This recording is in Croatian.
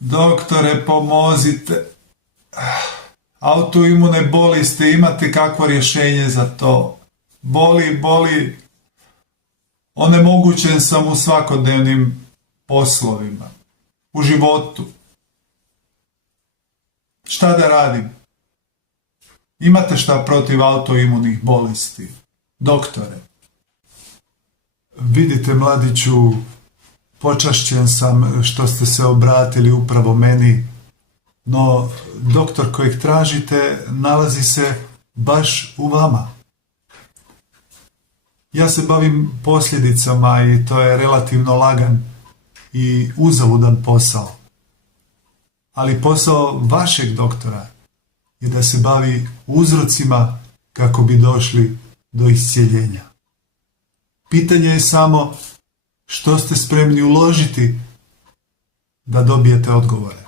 Doktore, pomozite. Autoimune bolesti, imate kakvo rješenje za to? Boli. Onemogućen sam u svakodnevnim poslovima, u životu. Šta da radim? Imate šta protiv autoimunih bolesti? Doktore. Vidite, mladiću, počašćen sam što ste se obratili upravo meni, no doktor kojeg tražite nalazi se baš u vama. Ja se bavim posljedicama i to je relativno lagan i uzaludan posao. Ali posao vašeg doktora je da se bavi uzrocima kako bi došli do iscjeljenja. Pitanje je samo što ste spremni uložiti da dobijete odgovore.